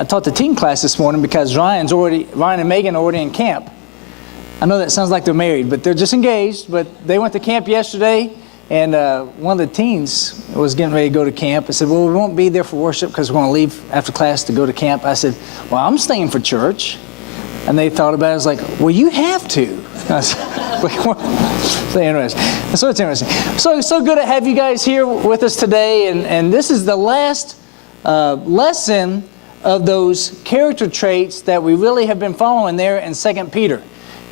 I taught the teen class this morning because Ryan and Megan are already in camp. I know that sounds like they're married, but they're just engaged. But they went to camp yesterday, and one of the teens was getting ready to go to camp. I said, well, we won't be there for worship because we're going to leave after class to go to camp. I said, well, I'm staying for church. And they thought about it. I was like, well, you have to. I said, so interesting. So it's interesting. So good to have you guys here with us today. And this is the last lesson of those character traits that we really have been following there in 2 Peter.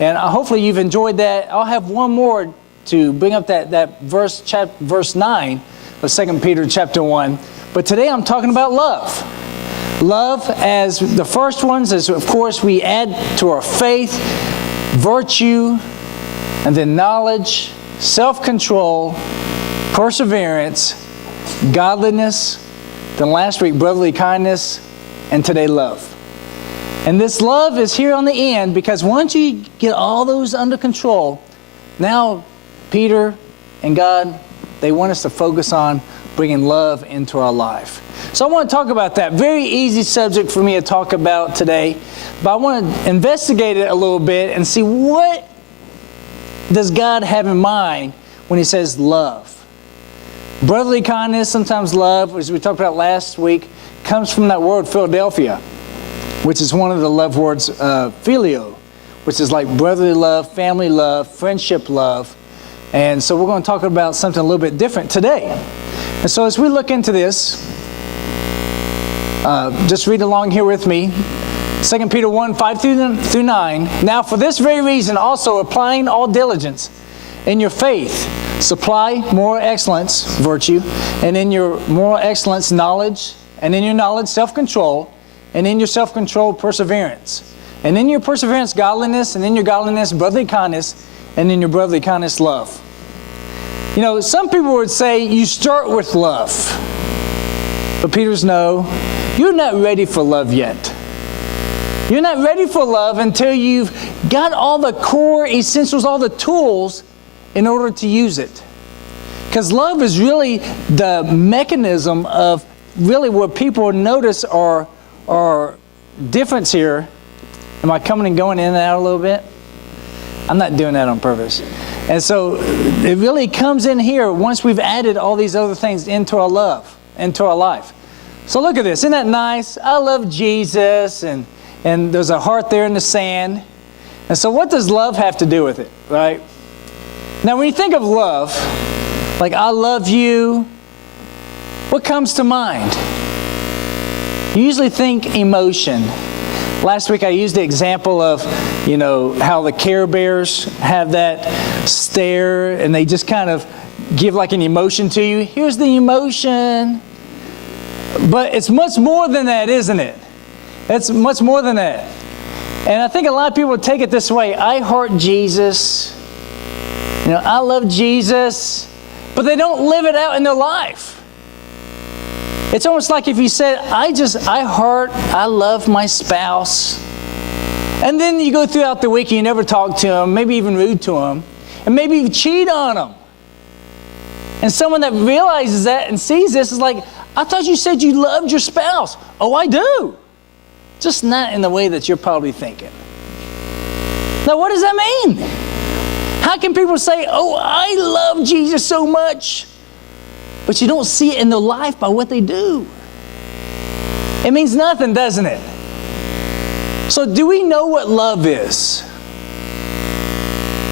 And hopefully you've enjoyed that. I'll have one more to bring up that verse 9 of 2 Peter chapter 1. But today I'm talking about love. Love, as the first ones, is of course we add to our faith, virtue, and then knowledge, self-control, perseverance, godliness, then last week brotherly kindness, and today love. And this love is here on the end because once you get all those under control, now Peter and God, they want us to focus on bringing love into our life. So I want to talk about that. Very easy subject for me to talk about today, but I want to investigate it a little bit and see what does God have in mind when He says love. Brotherly kindness, sometimes love, as we talked about last week, comes from that word Philadelphia, which is one of the love words, phileo, which is like brotherly love, family love, friendship love. And so we're going to talk about something a little bit different today. And so as we look into this, just read along here with me. 2 Peter 1, 5 through 9. Now for this very reason also applying all diligence in your faith, supply moral excellence, virtue, and in your moral excellence, knowledge, and in your knowledge, self-control, and in your self-control, perseverance. And in your perseverance, godliness, and in your godliness, brotherly kindness, and in your brotherly kindness, love. You know, some people would say you start with love. But Peter's no, you're not ready for love yet. You're not ready for love until you've got all the core essentials, all the tools in order to use it. Because love is really the mechanism of really what people notice are difference here. Am I coming and going in and out a little bit? I'm not doing that on purpose. And so it really comes in here once we've added all these other things into our love, into our life. So look at this. Isn't that nice? I love Jesus, and there's a heart there in the sand. And so what does love have to do with it, right? Now when you think of love, like I love you, what comes to mind? You usually think emotion. Last week I used the example of, you know, how the Care Bears have that stare and they just kind of give like an emotion to you. Here's the emotion. But it's much more than that, isn't it? It's much more than that. And I think a lot of people take it this way. I heart Jesus. You know, I love Jesus. But they don't live it out in their life. It's almost like if you said, I love my spouse. And then you go throughout the week and you never talk to them, maybe even rude to them, and maybe you cheat on them. And someone that realizes that and sees this is like, I thought you said you loved your spouse. Oh, I do. Just not in the way that you're probably thinking. Now, what does that mean? How can people say, oh, I love Jesus so much, but you don't see it in their life by what they do? It means nothing, doesn't it? So do we know what love is?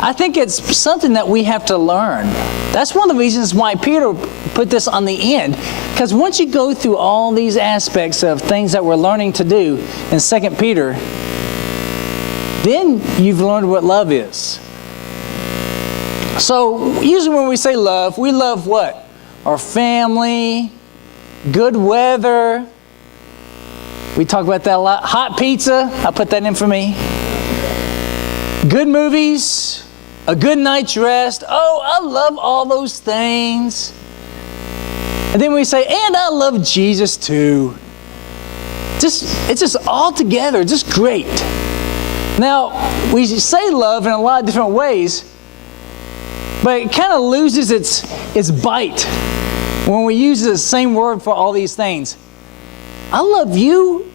I think it's something that we have to learn. That's one of the reasons why Peter put this on the end. Because once you go through all these aspects of things that we're learning to do in 2 Peter, then you've learned what love is. So usually when we say love, we love what? Our family, good weather. We talk about that a lot. Hot pizza, I put that in for me. Good movies, a good night's rest. Oh, I love all those things. And then we say, and I love Jesus too. It's just all together, just great. Now, we say love in a lot of different ways, but it kind of loses its bite when we use the same word for all these things. I love you,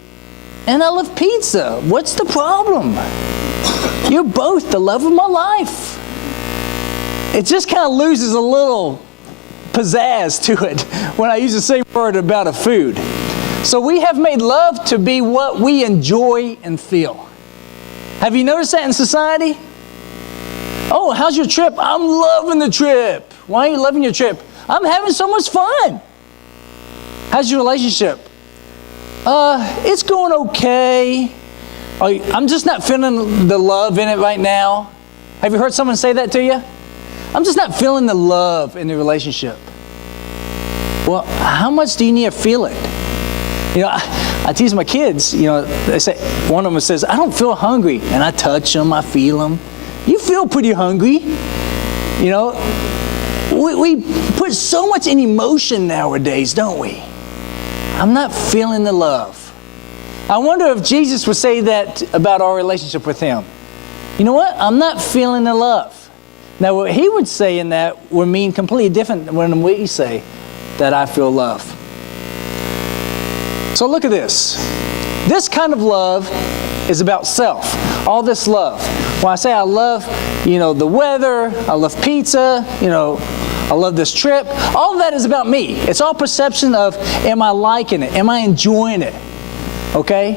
and I love pizza. What's the problem? You're both the love of my life. It just kind of loses a little pizzazz to it when I use the same word about a food. So we have made love to be what we enjoy and feel. Have you noticed that in society? Oh, how's your trip? I'm loving the trip. Why are you loving your trip? I'm having so much fun. How's your relationship? It's going okay. I'm just not feeling the love in it right now. Have you heard someone say that to you? I'm just not feeling the love in the relationship. Well, how much do you need to feel it? You know, I tease my kids, you know, they say, one of them says, I don't feel hungry. And I touch them, I feel them. You feel pretty hungry. You know, we put so much in emotion nowadays, don't we? I'm not feeling the love. I wonder if Jesus would say that about our relationship with Him. You know what? I'm not feeling the love. Now, what He would say in that would mean completely different than when we say that I feel love. So look at this. This kind of love is about self. All this love. When I say I love, you know, the weather, I love pizza, you know, I love this trip, all of that is about me. It's all perception of, am I liking it? Am I enjoying it? Okay?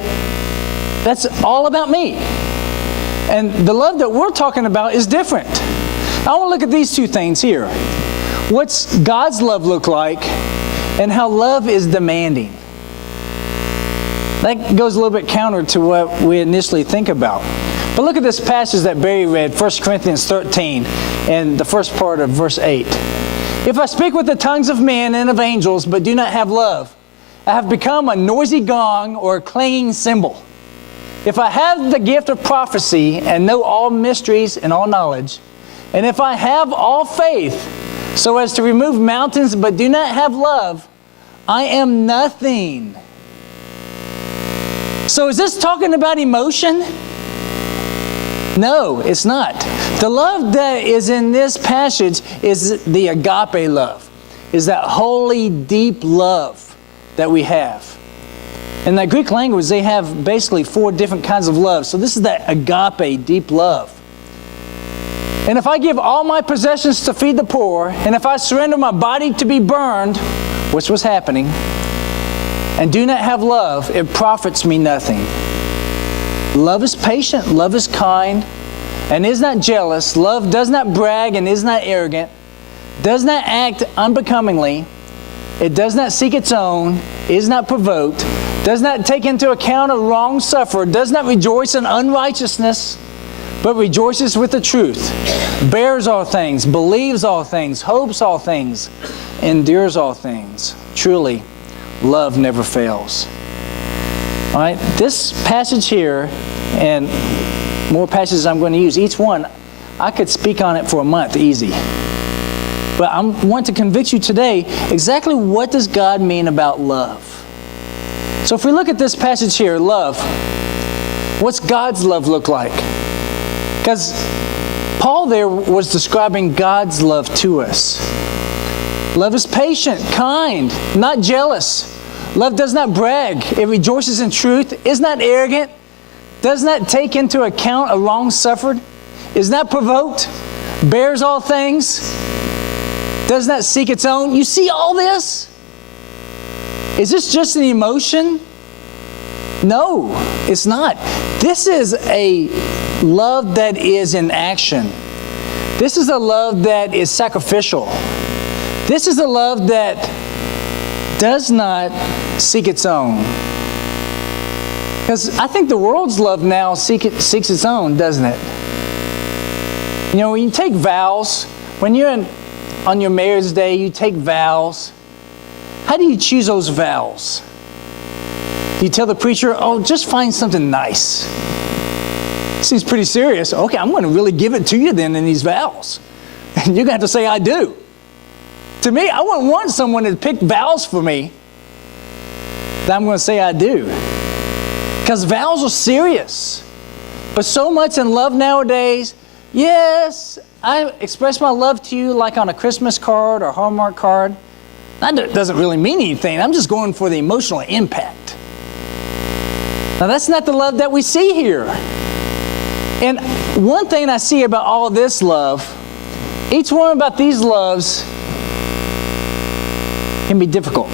That's all about me. And the love that we're talking about is different. I want to look at these two things here. What's God's love look like and how love is demanding? That goes a little bit counter to what we initially think about. But look at this passage that Barry read, 1 Corinthians 13, and the first part of verse 8. If I speak with the tongues of men and of angels, but do not have love, I have become a noisy gong or a clanging cymbal. If I have the gift of prophecy and know all mysteries and all knowledge, and if I have all faith so as to remove mountains but do not have love, I am nothing. So is this talking about emotion? No, it's not. The love that is in this passage is the agape love, is that holy, deep love that we have. In that Greek language, they have basically 4 different kinds of love. So this is that agape, deep love. And if I give all my possessions to feed the poor, and if I surrender my body to be burned, which was happening, and do not have love, it profits me nothing. Love is patient, love is kind, and is not jealous. Love does not brag and is not arrogant, does not act unbecomingly. It does not seek its own, is not provoked, does not take into account a wrong suffered, does not rejoice in unrighteousness, but rejoices with the truth, bears all things, believes all things, hopes all things, endures all things. Truly, love never fails. All right, this passage here, and more passages I'm going to use, each one, I could speak on it for a month, easy. But I want to convict you today, exactly what does God mean about love? So if we look at this passage here, love, what's God's love look like? Because Paul there was describing God's love to us. Love is patient, kind, not jealous. Love does not brag. It rejoices in truth, is not arrogant, does not take into account a wrong suffered, is not provoked, bears all things, does not seek its own. You see all this? Is this just an emotion? No, it's not. This is a love that is in action. This is a love that is sacrificial. This is a love that does not seek its own. Because I think the world's love now seeks its own, doesn't it? You know, when you take vows, when you're on your marriage day, you take vows. How do you choose those vows? Do you tell the preacher, oh, just find something nice? Seems pretty serious. Okay, I'm going to really give it to you then in these vows. And you're going to have to say, I do. To me, I wouldn't want someone to pick vows for me that I'm going to say I do. Because vows are serious. But so much in love nowadays, yes, I express my love to you like on a Christmas card or Hallmark card. That doesn't really mean anything. I'm just going for the emotional impact. Now, that's not the love that we see here. And one thing I see about all this love, each one about these loves can be difficult.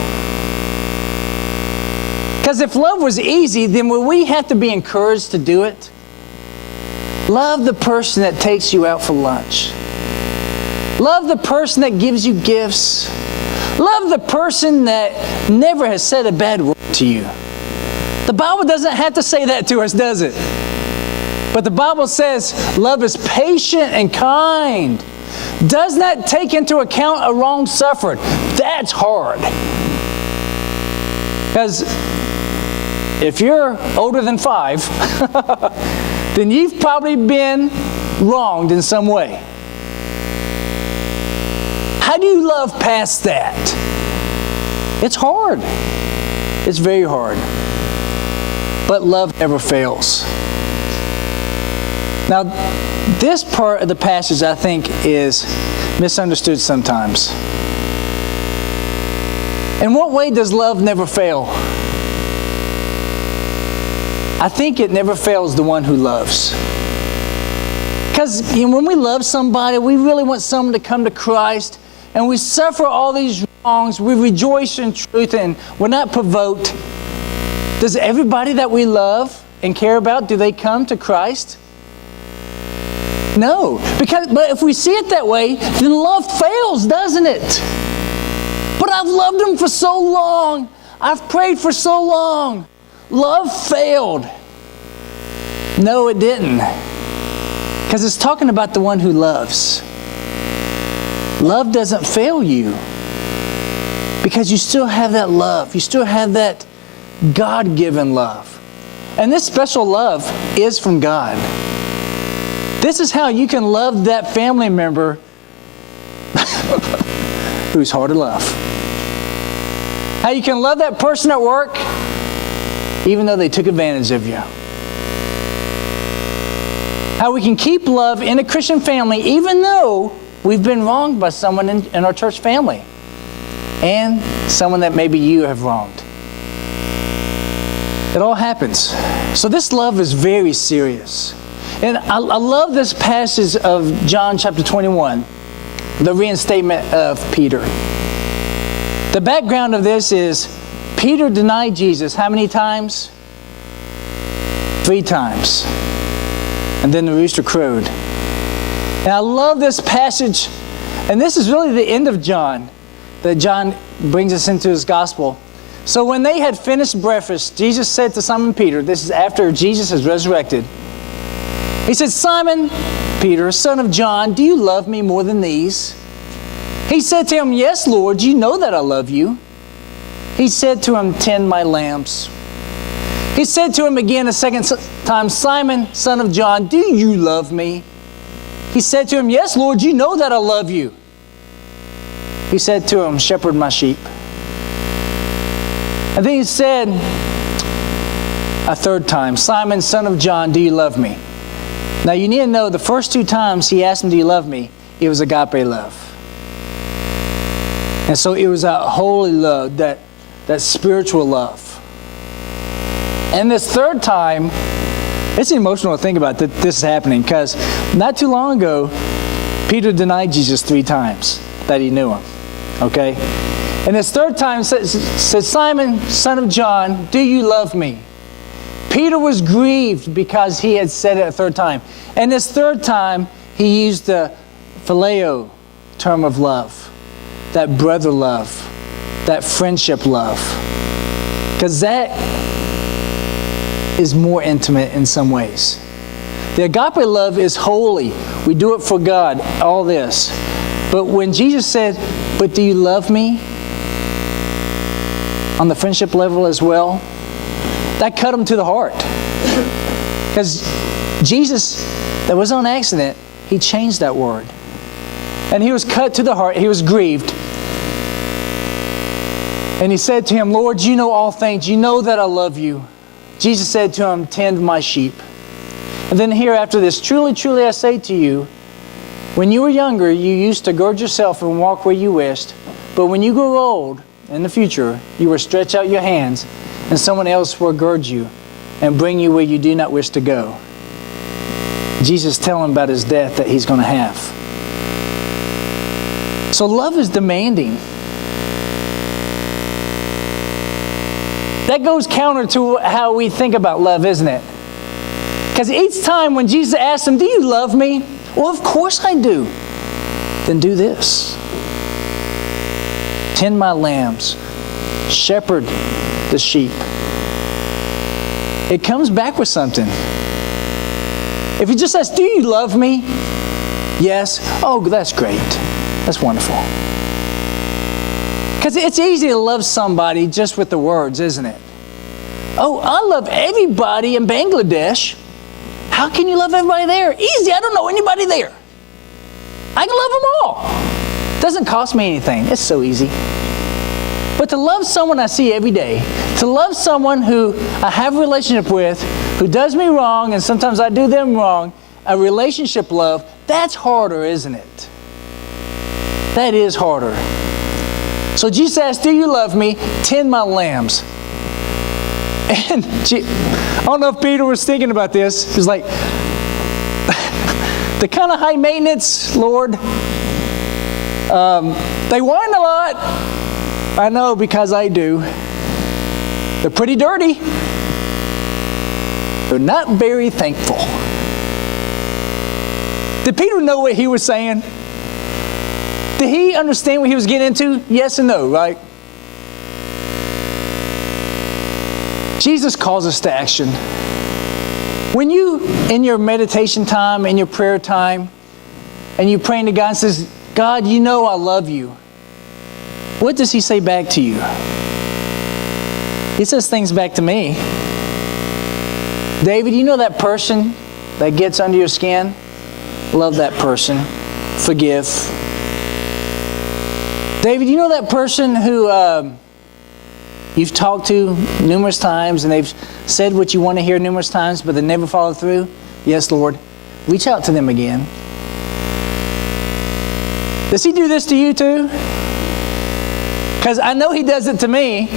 Because if love was easy, then would we have to be encouraged to do it? Love the person that takes you out for lunch. Love the person that gives you gifts. Love the person that never has said a bad word to you. The Bible doesn't have to say that to us, does it? But the Bible says love is patient and kind. Does not take into account a wrong suffered. That's hard. Because if you're older than 5, then you've probably been wronged in some way. How do you love past that? It's hard. It's very hard. But love never fails. Now, this part of the passage, I think, is misunderstood sometimes. In what way does love never fail? I think it never fails the one who loves. Because when we love somebody, we really want someone to come to Christ, and we suffer all these wrongs, we rejoice in truth, and we're not provoked. Does everybody that we love and care about, do they come to Christ? No. But if we see it that way, then love fails, doesn't it? But I've loved him for so long. I've prayed for so long. Love failed. No, it didn't. Because it's talking about the one who loves. Love doesn't fail you. Because you still have that love. You still have that God-given love. And this special love is from God. This is how you can love that family member who's hard to love. How you can love that person at work even though they took advantage of you. How we can keep love in a Christian family even though we've been wronged by someone in our church family and someone that maybe you have wronged. It all happens. So this love is very serious. And I love this passage of John chapter 21, the reinstatement of Peter. The background of this is Peter denied Jesus how many times? 3 times. And then the rooster crowed. And I love this passage. And this is really the end of John, that John brings us into his gospel. So when they had finished breakfast, Jesus said to Simon Peter, this is after Jesus has resurrected, he said, Simon Peter, son of John, do you love me more than these? He said to him, yes, Lord, you know that I love you. He said to him, tend my lambs. He said to him again a second time, Simon, son of John, do you love me? He said to him, yes, Lord, you know that I love you. He said to him, shepherd my sheep. And then he said a third time, Simon, son of John, do you love me? Now you need to know the first 2 times he asked him, do you love me? It was agape love. And so it was a holy love, that spiritual love. And this third time, it's emotional to think about that this is happening because not too long ago, Peter denied Jesus 3 times that he knew him. Okay? And this third time says, Simon, son of John, do you love me? Peter was grieved because he had said it a third time. And this third time, he used the phileo term of love, that brother love, that friendship love. Because that is more intimate in some ways. The agape love is holy. We do it for God, all this. But when Jesus said, but do you love me? On the friendship level as well, that cut him to the heart. Because Jesus, that was on accident, he changed that word. And he was cut to the heart, he was grieved. And he said to him, Lord, you know all things, you know that I love you. Jesus said to him, tend my sheep. And then here after this, truly, truly I say to you, when you were younger, you used to gird yourself and walk where you wished. But when you grow old, in the future, you will stretch out your hands and someone else will gird you and bring you where you do not wish to go. Jesus telling about his death that he's going to have. So love is demanding. That goes counter to how we think about love, isn't it? Because each time when Jesus asked him, do you love me? Well, of course I do. Then do this. Tend my lambs. Shepherd the sheep. It comes back with something. If he just says, do you love me? Yes. Oh, that's great. That's wonderful. Because it's easy to love somebody just with the words, isn't it? Oh, I love everybody in Bangladesh. How can you love everybody there? Easy. I don't know anybody there. I can love them all. Doesn't cost me anything. It's so easy. But to love someone I see every day, to love someone who I have a relationship with, who does me wrong, and sometimes I do them wrong, a relationship love, that's harder, isn't it? That is harder. So Jesus asked, do you love me? Tend my lambs. And I don't know if Peter was thinking about this. He was like, the kind of high maintenance, Lord, they whine a lot. I know, because I do. They're pretty dirty. They're not very thankful. Did Peter know what he was saying? Did he understand what he was getting into? Yes and no, right? Jesus calls us to action. When you, in your meditation time, in your prayer time, and you praying to God and says, God, you know I love you. What does he say back to you? He says things back to me. David, you know that person that gets under your skin? Love that person. Forgive. David, you know that person who you've talked to numerous times and they've said what you want to hear numerous times, but they never follow through? Yes, Lord. Reach out to them again. Does he do this to you too? Because I know he does it to me.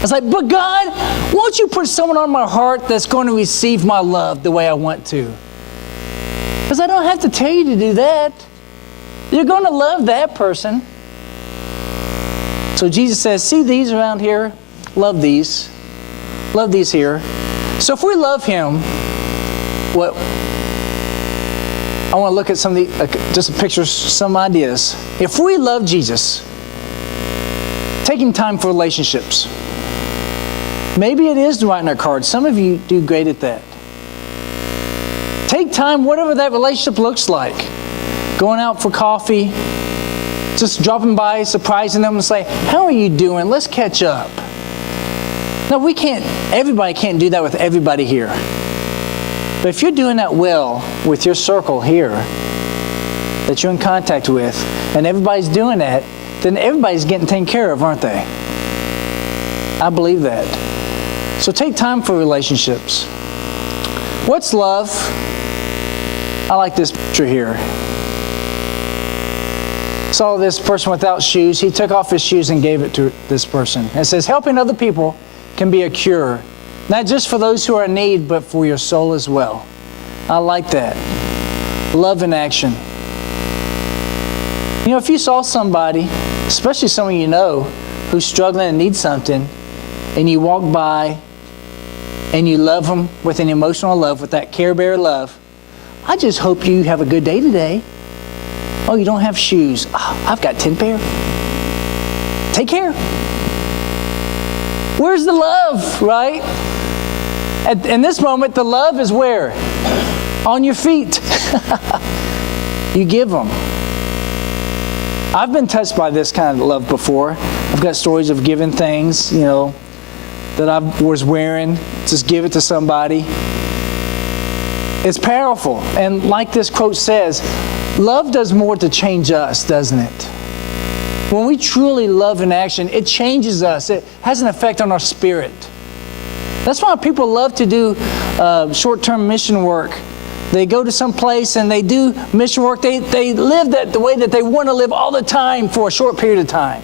It's like, but God, won't you put someone on my heart that's going to receive my love the way I want to? Because I don't have to tell you to do that. You're going to love that person. So Jesus says, see these around here? Love these. Love these here. So if we love him, what? I want to look at some of the, just pictures, some ideas. If we love Jesus, taking time for relationships. Maybe it is writing a card. Some of you do great at that. Take time, whatever that relationship looks like. Going out for coffee, just dropping by, surprising them and say, how are you doing? Let's catch up. No, everybody can't do that with everybody here. But if you're doing that well with your circle here that you're in contact with, and everybody's doing that, then everybody's getting taken care of, aren't they? I believe that. So take time for relationships. What's love? I like this picture here. Saw this person without shoes. He took off his shoes and gave it to this person. It says, helping other people can be a cure. Not just for those who are in need, but for your soul as well. I like that. Love in action. You know, if you saw somebody, especially someone you know, who's struggling and needs something, and you walk by and you love them with an emotional love, with that Care Bear love, I just hope you have a good day today. Oh, you don't have shoes. Oh, I've got 10 pair. Take care. Where's the love, right? In this moment, the love is where? On your feet. You give them. I've been touched by this kind of love before. I've got stories of giving things, you know, that I was wearing. Just give it to somebody. It's powerful. And like this quote says, love does more to change us, doesn't it? When we truly love in action, it changes us. It has an effect on our spirit. That's why people love to do short-term mission work. They go to some place and they do mission work. They live that the way that they want to live all the time for a short period of time.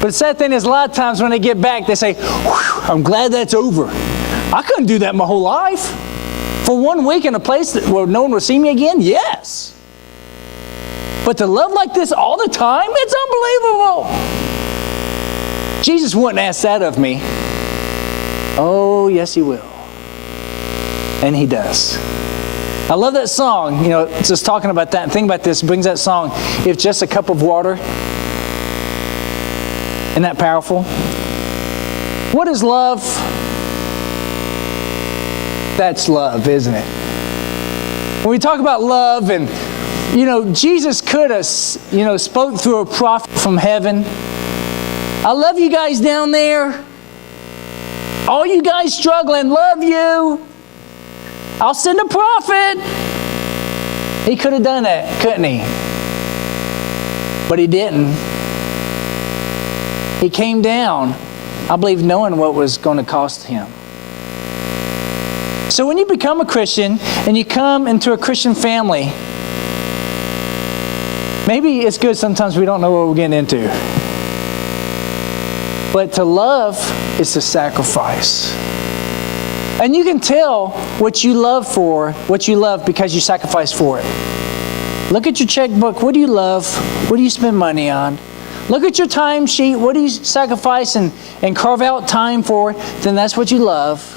But the sad thing is, a lot of times when they get back, they say, I'm glad that's over. I couldn't do that my whole life. For 1 week in a place where no one will see me again? Yes. But to love like this all the time, it's unbelievable. Jesus wouldn't ask that of me. Oh, yes, He will. And He does. I love that song. You know, just talking about that and thinking about this brings that song, If Just a Cup of Water. Isn't that powerful? What is love? That's love, isn't it? When we talk about love, and, you know, Jesus could have, you know, spoke through a prophet from heaven. I love you guys down there. All you guys struggling, love you. I'll send a prophet. He could have done that, couldn't He? But He didn't. He came down, I believe, knowing what was going to cost Him. So when you become a Christian and you come into a Christian family, maybe it's good sometimes we don't know what we're getting into. But to love is to sacrifice. And you can tell what you love because you sacrifice for it. Look at your checkbook. What do you love? What do you spend money on? Look at your time sheet. What do you sacrifice and carve out time for? Then that's what you love.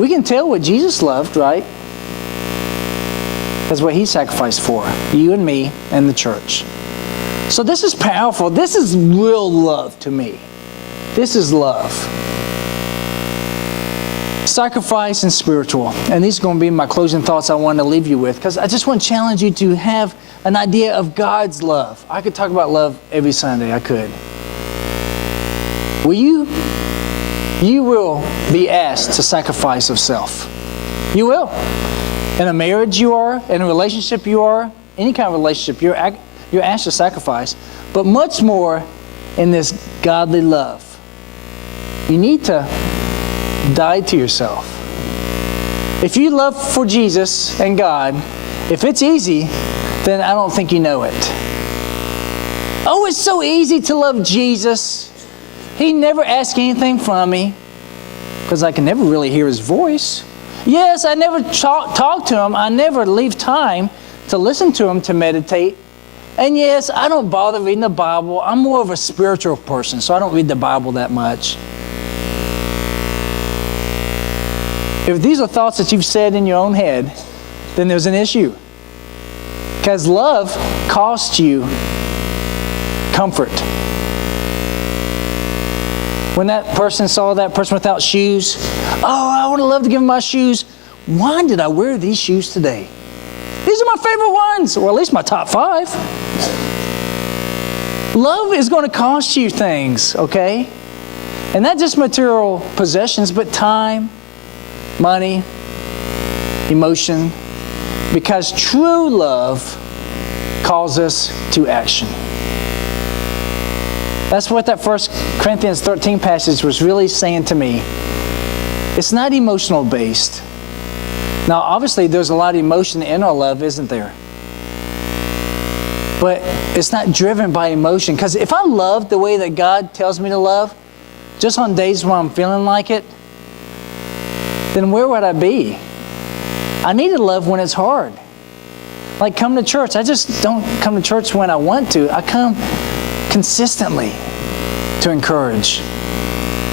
We can tell what Jesus loved, right? That's what He sacrificed for. You and me and the church. So this is powerful. This is real love to me. This is love. Sacrifice and spiritual. And these are going to be my closing thoughts I want to leave you with, because I just want to challenge you to have an idea of God's love. I could talk about love every Sunday. I could. Will you? You will be asked to sacrifice of self. You will. In a marriage you are, in a relationship you are, any kind of relationship, you're asked to sacrifice. But much more in this godly love. You need to die to yourself. If you love for Jesus and God, if it's easy, then I don't think you know it. Oh, it's so easy to love Jesus. He never asks anything from me because I can never really hear His voice. Yes, I never talk to Him. I never leave time to listen to Him, to meditate. And yes, I don't bother reading the Bible. I'm more of a spiritual person, so I don't read the Bible that much. If these are thoughts that you've said in your own head, then there's an issue. Because love costs you comfort. When that person saw that person without shoes, oh, I would have loved to give him my shoes. Why did I wear these shoes today? These are my favorite ones, or at least my top 5. Love is going to cost you things, okay? And not just material possessions, but time, money, emotion. Because true love calls us to action. That's what that 1 Corinthians 13 passage was really saying to me. It's not emotional based. Now, obviously, there's a lot of emotion in our love, isn't there? But it's not driven by emotion. Because if I love the way that God tells me to love, just on days when I'm feeling like it, then where would I be? I need to love when it's hard. Like come to church. I just don't come to church when I want to. I come consistently to encourage.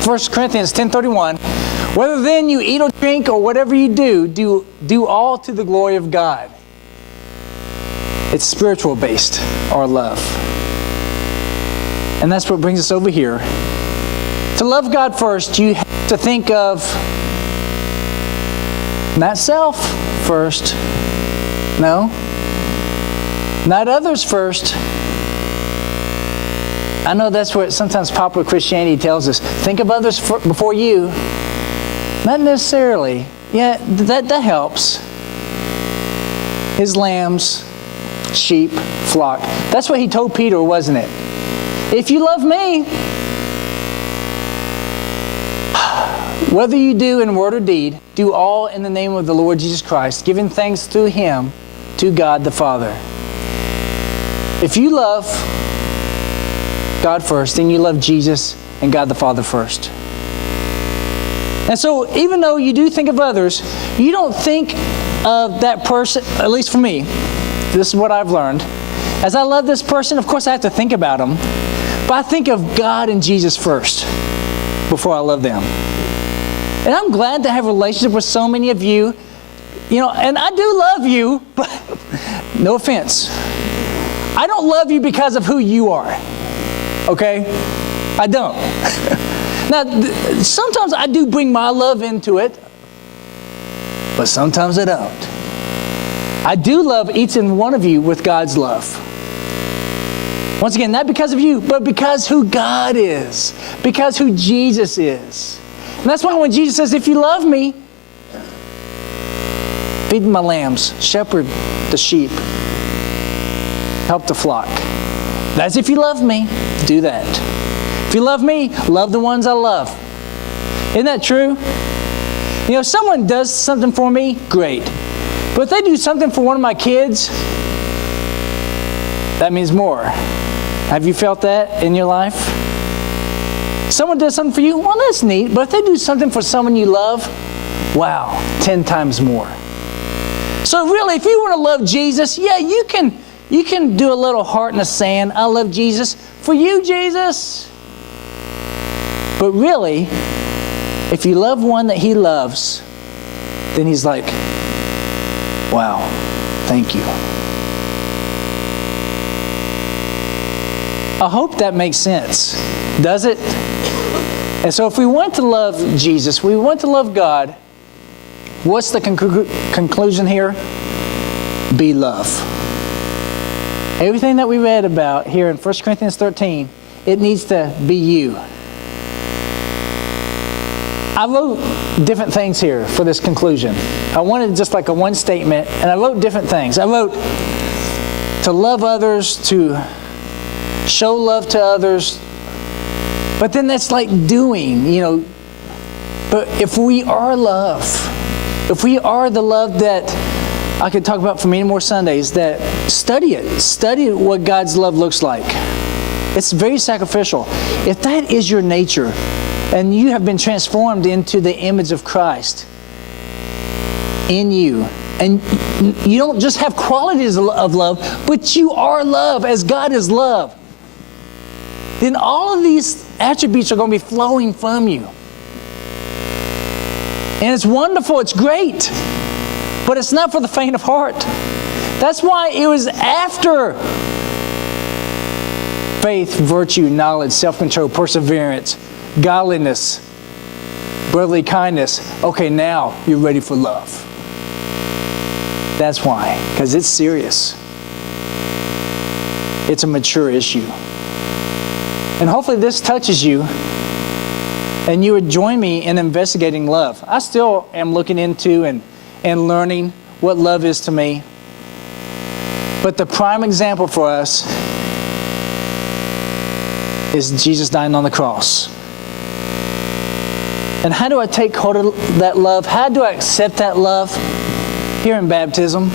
1 Corinthians 10:31, whether then you eat or drink or whatever you do all to the glory of God. It's spiritual based, our love. And that's what brings us over here. To love God first, you have to think of not self first. No. Not others first. I know that's what sometimes popular Christianity tells us. Think of others before you. Not necessarily. Yeah, that helps. His lambs, sheep, flock. That's what He told Peter, wasn't it? If you love me, whether you do in word or deed, do all in the name of the Lord Jesus Christ, giving thanks through Him to God the Father. If you love, God first, then you love Jesus and God the Father first. And so even though you do think of others, you don't think of that person, at least for me, this is what I've learned. As I love this person, of course I have to think about them, but I think of God and Jesus first before I love them. And I'm glad to have a relationship with so many of you, and I do love you, but no offense. I don't love you because of who you are, okay? I don't. Now, sometimes I do bring my love into it, but sometimes I don't. I do love each and one of you with God's love. Once again, not because of you, but because who God is, because who Jesus is. And that's why when Jesus says, if you love me, feed my lambs, shepherd the sheep, help the flock. That's if you love me, do that. If you love me, love the ones I love. Isn't that true? If someone does something for me, great. But if they do something for one of my kids, that means more. Have you felt that in your life? Someone does something for you, well, that's neat. But if they do something for someone you love, wow, 10 times more. So really, if you want to love Jesus, yeah, you can do a little heart in the sand. I love Jesus. For you, Jesus. But really, if you love one that he loves, then he's like, wow, thank you. I hope that makes sense. Does it? And so if we want to love Jesus, we want to love God, what's the conclusion here? Be love. Everything that we read about here in 1 Corinthians 13, it needs to be you. I wrote different things here for this conclusion. I wanted just like a one statement, and I wrote different things. I wrote to love others, to show love to others, but then that's like doing, But if we are love, if we are the love that I could talk about for many more Sundays, that study it. Study what God's love looks like. It's very sacrificial. If that is your nature, and you have been transformed into the image of Christ in you, and you don't just have qualities of love, but you are love as God is love, then all of these attributes are going to be flowing from you. And it's wonderful, it's great, but it's not for the faint of heart. That's why it was after faith, virtue, knowledge, self-control, perseverance, godliness, brotherly kindness. Okay, now you're ready for love. That's why, because it's serious. It's a mature issue. And hopefully this touches you, and you would join me in investigating love. I still am looking into and learning what love is to me. But the prime example for us is Jesus dying on the cross. And how do I take hold of that love? How do I accept that love? Here in baptism.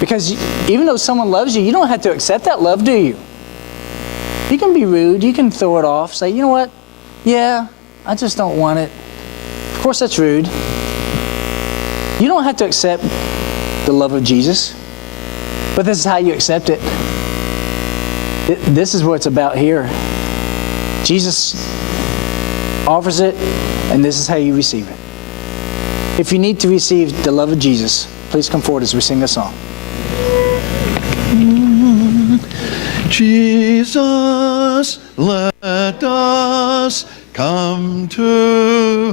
Because even though someone loves you, you don't have to accept that love, do you? You can be rude. You can throw it off. Say, you know what? Yeah, I just don't want it. Of course, that's rude. You don't have to accept the love of Jesus. But this is how you accept it. This is what it's about here. Jesus offers it, and this is how you receive it. If you need to receive the love of Jesus, please come forward as we sing this song. Jesus, let us come to